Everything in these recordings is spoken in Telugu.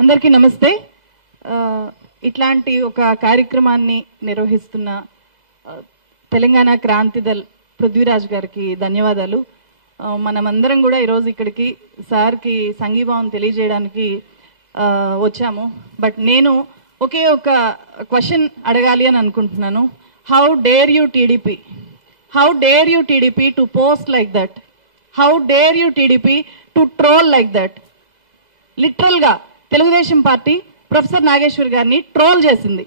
అందరికీ నమస్తే. ఇట్లాంటి ఒక కార్యక్రమాన్ని నిర్వహిస్తున్న తెలంగాణ క్రాంతి దళ్ పృథ్వీరాజ్ గారికి ధన్యవాదాలు. మనమందరం కూడా ఈరోజు ఇక్కడికి సార్కి సంఘీభావం తెలియజేయడానికి వచ్చాము. బట్ నేను ఒకే ఒక క్వశ్చన్ అడగాలి అని అనుకుంటున్నాను. How dare you TDP, how dare you TDP to post like that, how dare you TDP to troll like that. లిటరల్గా తెలుగుదేశం పార్టీ ప్రొఫెసర్ నాగేశ్వర్ గారిని ట్రోల్ చేసింది,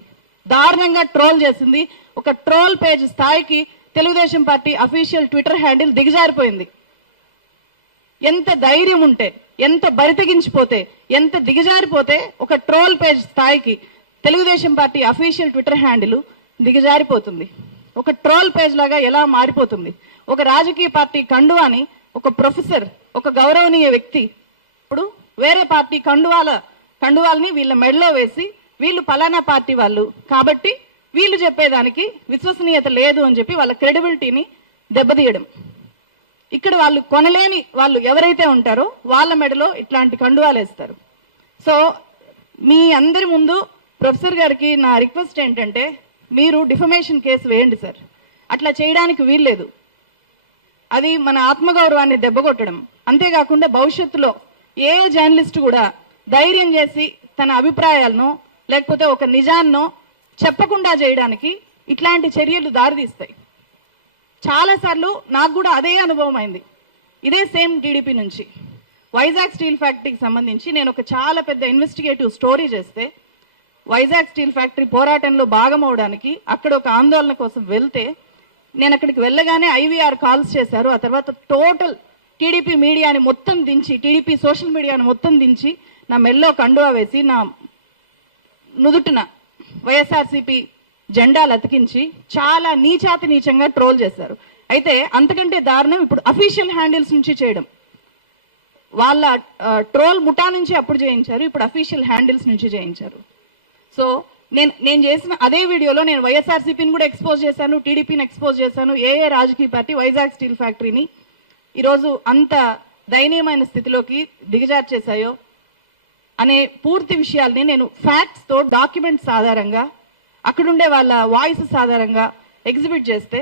దారుణంగా ట్రోల్ చేసింది. ఒక ట్రోల్ పేజ్ స్థాయికి Telugu Desam party official Twitter handle దిగజారిపోయింది. ఎంత ధైర్యం ఉంటే, ఎంత బరితెగించిపోతే, ఎంత దిగజారిపోతే ఒక ట్రోల్ పేజ్ స్థాయికి Telugu Desam party official Twitter handle దిగజారిపోతుంది. ఒక ట్రోల్ పేజ్ లాగా ఎలా మారిపోతుంది. ఒక రాజకీయ పార్టీ కండువాని ఒక ప్రొఫెసర్, ఒక గౌరవనీయ వ్యక్తి ఇప్పుడు వేరే పార్టీ కండువాల్ని వీళ్ళ మెడలో వేసి వీళ్ళు పలానా పార్టీ వాళ్ళు కాబట్టి వీళ్ళు చెప్పేదానికి విశ్వసనీయత లేదు అని చెప్పి వాళ్ళ క్రెడిబిలిటీని దెబ్బతీయడం. ఇక్కడ వాళ్ళు కొనలేని వాళ్ళు ఎవరైతే ఉంటారో వాళ్ళ మెడలో ఇట్లాంటి కండువాలు వేస్తారు. సో మీ అందరి ముందు ప్రొఫెసర్ గారికి నా రిక్వెస్ట్ ఏంటంటే, మీరు డిఫమేషన్ కేసు వేయండి సార్. అట్లా చేయడానికి వీల్లేదు. అది మన ఆత్మగౌరవాన్ని దెబ్బకొట్టడం. అంతేకాకుండా భవిష్యత్తులో ఏ జర్నలిస్ట్ కూడా ధైర్యం చేసి తన అభిప్రాయాలను లేకపోతే ఒక నిజాన్నో చెప్పకుండా చేయడానికి ఇట్లాంటి చర్యలు దారితీస్తాయి. చాలాసార్లు నాకు కూడా అదే అనుభవం అయింది. ఇదే సేమ్ టీడీపీ నుంచి వైజాగ్ స్టీల్ ఫ్యాక్టరీకి సంబంధించి నేను ఒక చాలా పెద్ద ఇన్వెస్టిగేటివ్ స్టోరీ చేస్తే, వైజాగ్ స్టీల్ ఫ్యాక్టరీ పోరాటంలో భాగమవడానికి అక్కడ ఒక ఆందోళన కోసం వెళ్తే, నేను అక్కడికి వెళ్ళగానే ఐవీఆర్ కాల్స్ చేశారు. ఆ తర్వాత టోటల్ టీడీపీ మీడియాని మొత్తం దించి, టీడీపీ సోషల్ మీడియాని మొత్తం దించి నా మెల్లో కండువా వేసి నా నుదుటిన వైఎస్ఆర్సీపీ జెండాలు అతికించి చాలా నీచాతి నీచంగా ట్రోల్ చేశారు. అయితే అంతకంటే దారుణం ఇప్పుడు అఫీషియల్ హ్యాండిల్స్ నుంచి చేయడం. వాళ్ళ ట్రోల్ ముఠా నుంచి అప్పుడు చేయించారు, ఇప్పుడు అఫీషియల్ హ్యాండిల్స్ నుంచి చేయించారు. సో నేను చేసిన అదే వీడియోలో నేను వైఎస్ఆర్సీపీని కూడా ఎక్స్పోజ్ చేశాను, టీడీపీని ఎక్స్పోజ్ చేశాను. ఏ రాజకీయ పార్టీ వైజాగ్ స్టీల్ ఫ్యాక్టరీని ఈరోజు అంత దయనీయమైన స్థితిలోకి దిగజార్చేశాయో అనే పూర్తి విషయాల్ని నేను ఫ్యాక్ట్స్తో, డాక్యుమెంట్స్ ఆధారంగా, అక్కడుండే వాళ్ళ వాయిసెస్ ఆధారంగా ఎగ్జిబిట్ చేస్తే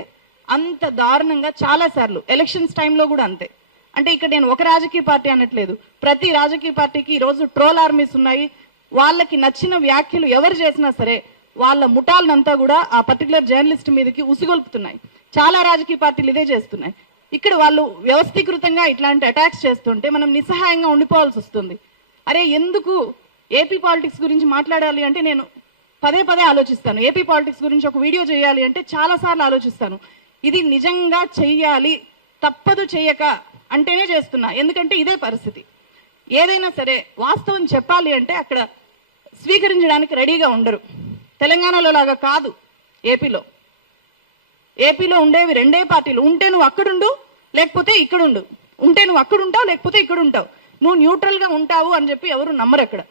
అంత దారుణంగా చాలాసార్లు ఎలక్షన్స్ టైంలో కూడా అంతే. అంటే ఇక్కడ నేను ఒక రాజకీయ పార్టీ అనట్లేదు, ప్రతి రాజకీయ పార్టీకి ఈరోజు ట్రోల్ ఆర్మీస్ ఉన్నాయి. వాళ్ళకి నచ్చిన వ్యాఖ్యలు ఎవరు చేసినా సరే వాళ్ళ ముఠాలనంతా కూడా ఆ పర్టికులర్ జర్నలిస్ట్ మీదకి ఉసిగొల్పుతున్నాయి. చాలా రాజకీయ పార్టీలు ఇదే చేస్తున్నాయి. ఇక్కడ వాళ్ళు వ్యవస్థీకృతంగా ఇట్లాంటి అటాక్స్ చేస్తుంటే మనం నిస్సహాయంగా ఉండిపోవాల్సి వస్తుంది. అరే ఎందుకు ఏపీ పాలిటిక్స్ గురించి మాట్లాడాలి అంటే నేను పదే పదే ఆలోచిస్తాను. ఏపీ పాలిటిక్స్ గురించి ఒక వీడియో చేయాలి అంటే చాలాసార్లు ఆలోచిస్తాను. ఇది నిజంగా చెయ్యాలి, తప్పదు చేయక అంటేనే చేస్తున్నా. ఎందుకంటే ఇదే పరిస్థితి. ఏదైనా సరే వాస్తవం చెప్పాలి అంటే అక్కడ స్వీకరించడానికి రెడీగా ఉండరు. తెలంగాణలో లాగా కాదు. ఏపీలో ఉండేవి రెండే పార్టీలు. ఉంటే నువ్వు అక్కడుండు, లేకపోతే ఇక్కడుండు. ఉంటే నువ్వు అక్కడుంటావు, లేకపోతే ఇక్కడ ఉంటావు. నువ్వు న్యూట్రల్గా ఉంటావు అని చెప్పి ఎవరు నమ్మరు అక్కడ.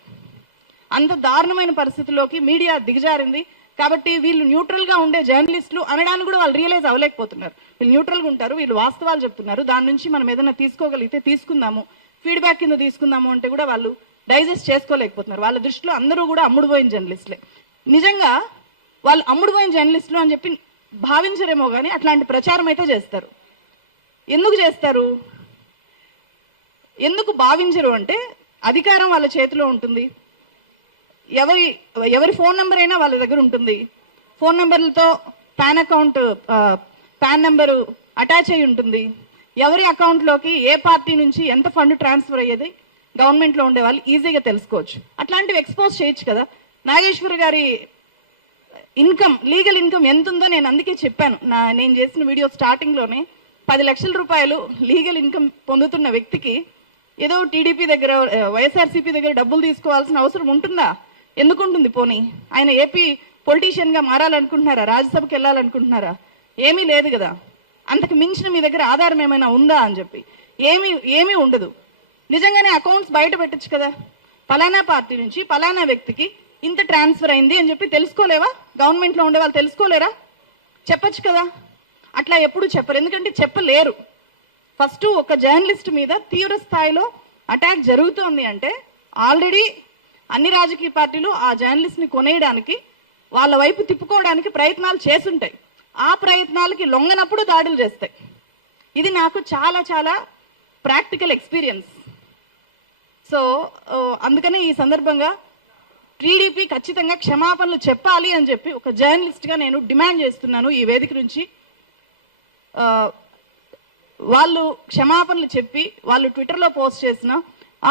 అంత దారుణమైన పరిస్థితిలోకి మీడియా దిగజారింది. కాబట్టి వీళ్ళు న్యూట్రల్గా ఉండే జర్నలిస్టులు అనడానికి కూడా వాళ్ళు రియలైజ్ అవ్వలేకపోతున్నారు. వీళ్ళు న్యూట్రల్గా ఉంటారు, వీళ్ళు వాస్తవాలు చెప్తున్నారు, దాని నుంచి మనం ఏదైనా తీసుకోగలిగితే తీసుకుందాము, ఫీడ్బ్యాక్ కింద తీసుకుందాము అంటే కూడా వాళ్ళు డైజెస్ట్ చేసుకోలేకపోతున్నారు. వాళ్ళ దృష్టిలో అందరూ కూడా అమ్ముడుపోయిన జర్నలిస్టులే. నిజంగా వాళ్ళు అమ్ముడుపోయిన జర్నలిస్టులు అని చెప్పి భావించరేమో కానీ అట్లాంటి ప్రచారం అయితే చేస్తారు. ఎందుకు చేస్తారు, ఎందుకు భావించరు అంటే అధికారం వాళ్ళ చేతిలో ఉంటుంది. ఎవరి ఫోన్ నెంబర్ అయినా వాళ్ళ దగ్గర ఉంటుంది. ఫోన్ నెంబర్లతో పాన్ నెంబరు అటాచ్ అయి ఉంటుంది. ఎవరి అకౌంట్లోకి ఏ పార్టీ నుంచి ఎంత ఫండ్ ట్రాన్స్ఫర్ అయ్యేది గవర్నమెంట్లో ఉండే వాళ్ళు ఈజీగా తెలుసుకోవచ్చు. అట్లాంటివి ఎక్స్పోజ్ చేయొచ్చు కదా. నాగేశ్వర్ గారి ఇన్కమ్, లీగల్ ఇన్కమ్ ఎంత ఉందో నేను అందుకే చెప్పాను. నేను చేసిన వీడియో స్టార్టింగ్లోనే 10 లక్షల రూపాయలు లీగల్ ఇన్కమ్ పొందుతున్న వ్యక్తికి ఏదో టీడీపీ దగ్గర, వైఎస్ఆర్సీపీ దగ్గర డబ్బులు తీసుకోవాల్సిన అవసరం ఉంటుందా? ఎందుకుంటుంది? పోనీ ఆయన ఏపీ పొలిటీషియన్గా మారాలనుకుంటున్నారా? రాజ్యసభకి వెళ్ళాలనుకుంటున్నారా? ఏమీ లేదు కదా. అంతకు మించిన మీ దగ్గర ఆధారం ఏమైనా ఉందా అని చెప్పి ఏమీ ఉండదు. నిజంగానే అకౌంట్స్ బయట పెట్టచ్చు కదా. పలానా పార్టీ నుంచి పలానా వ్యక్తికి ఇంత ట్రాన్స్ఫర్ అయింది అని చెప్పి తెలుసుకోలేవా? గవర్నమెంట్లో ఉండే వాళ్ళు తెలుసుకోలేరా? చెప్పచ్చు కదా. అట్లా ఎప్పుడు చెప్పరు, ఎందుకంటే చెప్పలేరు. ఫస్ట్ ఒక జర్నలిస్ట్ మీద తీవ్ర స్థాయిలో అటాక్ జరుగుతోంది అంటే ఆల్రెడీ అన్ని రాజకీయ పార్టీలు ఆ జర్నలిస్ట్ని కొనేయడానికి, వాళ్ళ వైపు తిప్పుకోవడానికి ప్రయత్నాలు చేసుంటాయి. ఆ ప్రయత్నాలకి లొంగనప్పుడు దాడులు చేస్తాయి. ఇది నాకు చాలా చాలా ప్రాక్టికల్ ఎక్స్పీరియన్స్. సో అందుకనే ఈ సందర్భంగా టీడీపీ ఖచ్చితంగా క్షమాపణలు చెప్పాలి అని చెప్పి ఒక జర్నలిస్ట్గా నేను డిమాండ్ చేస్తున్నాను ఈ వేదిక నుంచి. వాళ్ళు క్షమాపణలు చెప్పి వాళ్ళు ట్విట్టర్లో పోస్ట్ చేసిన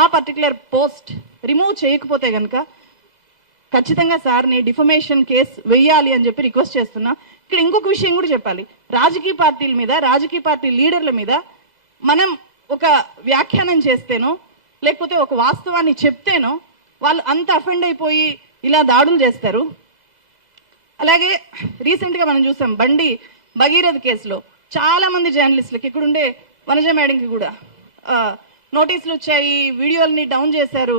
ఆ పర్టికులర్ పోస్ట్ రిమూవ్ చేయకపోతే కనుక ఖచ్చితంగా సార్ని డిఫమేషన్ కేసు వెయ్యాలి అని చెప్పి రిక్వెస్ట్ చేస్తున్నా. ఇక్కడ ఇంకొక విషయం కూడా చెప్పాలి. రాజకీయ పార్టీల మీద, రాజకీయ పార్టీ లీడర్ల మీద మనం ఒక వ్యాఖ్యానం చేస్తేనో లేకపోతే ఒక వాస్తవాన్ని చెప్తేనో వాళ్ళు అంత అఫెండ్ అయిపోయి ఇలా దాడులు చేస్తారు. అలాగే రీసెంట్గా మనం చూసాం బండి భగీరథ్ కేసులో చాలా మంది జర్నలిస్టులకి, ఇక్కడుండే వనజ మేడంకి కూడా నోటీసులు వచ్చాయి, వీడియోల్ని డౌన్ చేశారు,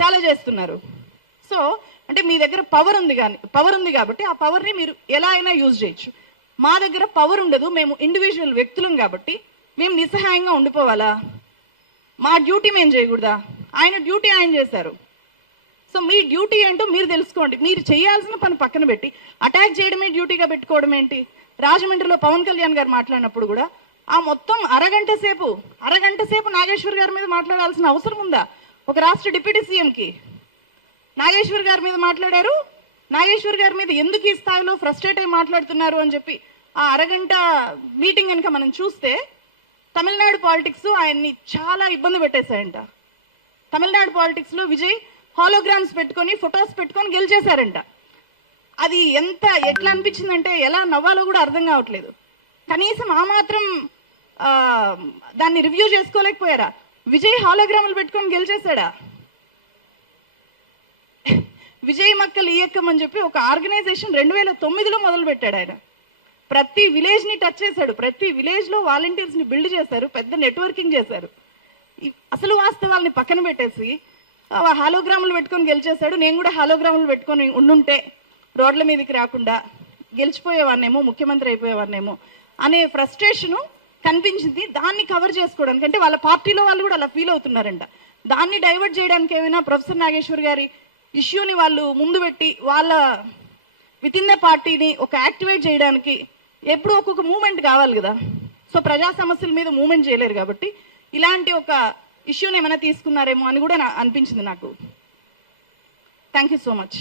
చాలా చేస్తున్నారు. సో అంటే మీ దగ్గర పవర్ ఉంది కాబట్టి ఆ పవర్ని మీరు ఎలా అయినా యూజ్ చేయొచ్చు. మా దగ్గర పవర్ ఉండదు, మేము ఇండివిజువల్ వ్యక్తులం కాబట్టి మేము నిస్సహాయంగా ఉండిపోవాలా? మా డ్యూటీ మేము చేయకూడదా? ఆయన డ్యూటీ ఆయన చేశారు. సో మీ డ్యూటీ ఏంటో మీరు తెలుసుకోండి. మీరు చేయాల్సిన పని పక్కన పెట్టి అటాక్ చేయడమే డ్యూటీగా పెట్టుకోవడం ఏంటి? రాజమండ్రిలో పవన్ కళ్యాణ్ గారు మాట్లాడినప్పుడు కూడా ఆ మొత్తం అరగంట సేపు నాగేశ్వర్ గారి మీద మాట్లాడాల్సిన అవసరం ఉందా? ఒక రాష్ట్ర డిప్యూటీ సీఎంకి నాగేశ్వర్ గారి మీద మాట్లాడారు. నాగేశ్వర్ గారి మీద ఎందుకు ఈ స్థాయిలో ఫ్రస్ట్రేట్ అయి మాట్లాడుతున్నారు అని చెప్పి ఆ అరగంట మీటింగ్ కనుక మనం చూస్తే తమిళనాడు పాలిటిక్స్ ఆయన్ని చాలా ఇబ్బంది పెట్టేశాయంట. తమిళనాడు పాలిటిక్స్లో విజయ్ హాలోగ్రామ్స్ పెట్టుకొని, ఫొటోస్ పెట్టుకొని గెలిచేశారంట. అది ఎట్లా అనిపించిందంటే ఎలా నవ్వాలో కూడా అర్థం కావట్లేదు. కనీసం ఆ మాత్రం దాన్ని రివ్యూ చేసుకోలేకపోయారా? విజయ్ హాలోగ్రాములు పెట్టుకొని గెలిచేశాడా? విజయ్ మక్కల్ ఈయక్కం అని చెప్పి ఒక ఆర్గనైజేషన్ 2009లో మొదలు పెట్టాడు ఆయన. ప్రతి విలేజ్ ని టచ్ చేశాడు, ప్రతి విలేజ్ లో వాలంటీర్స్ ని బిల్డ్ చేశారు, పెద్ద నెట్వర్కింగ్ చేశారు. అసలు వాస్తవాల్ని పక్కన పెట్టేసి హాలోగ్రాములు పెట్టుకొని గెలిచేశాడు. నేను కూడా హాలోగ్రాములు పెట్టుకొని ఉండుంటే రోడ్ల మీదకి రాకుండా గెలిచిపోయేవాన్నేమో, ముఖ్యమంత్రి అయిపోయేవాన్నేమో అనే ఫ్రస్ట్రేషను కనిపించింది. దాన్ని కవర్ చేసుకోవడానికి, అంటే వాళ్ళ పార్టీలో వాళ్ళు కూడా అలా ఫీల్ అవుతున్నారంట. దాన్ని డైవర్ట్ చేయడానికి ఏమైనా ప్రొఫెసర్ నాగేశ్వర్ గారి ఇష్యూని వాళ్ళు ముందు పెట్టి వాళ్ళ విత్ ఇన్ ద పార్టీని ఒక యాక్టివేట్ చేయడానికి ఎప్పుడు ఒక్కొక్క మూమెంట్ కావాలి కదా. సో ప్రజా సమస్యల మీద మూమెంట్ చేయలేరు కాబట్టి ఇలాంటి ఒక ఇష్యూని ఏమైనా తీసుకున్నారేమో అని కూడా అనిపించింది నాకు. Thank you so much.